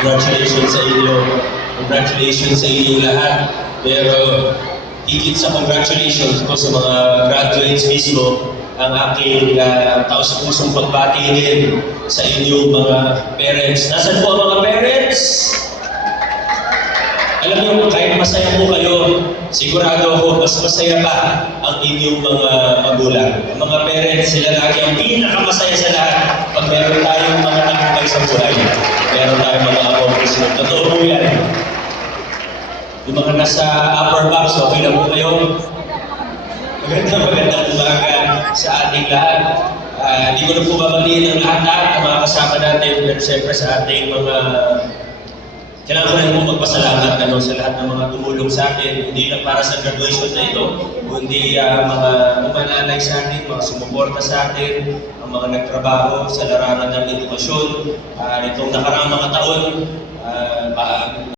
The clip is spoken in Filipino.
Congratulations sa inyo. Congratulations sa inyo lahat. Pero higit sa congratulations ko sa mga graduates mismo, ang aking taos-pusong pagbati din sa inyong mga parents. Nasaan po ang mga parents? Alam niyo, kahit masaya po kayo, sigurado ako, mas masaya pa ang inyong mga magulang. Ang mga parents, sila lagi ang pinakamasaya sa lahat pag meron tayong mga tagumpay sa buhay. Meron tayong mga accomplishment. Totoo po yan. Yung mga nasa upper box, okay na po kayo? Magandang umaga sa ating lahat. Hindi ko na po babatiin ang lahat ang mga kasama natin, pero siyempre sa ating mga kailangan ko rin po magpasalamat sa lahat ng mga tumulong sa atin, hindi lang para sa graduation na ito, kundi mga umanalay sa atin, mga sumuporta sa atin, ang mga nagtrabaho sa larangan ng edukasyon. Nitong nakaraang mga taon,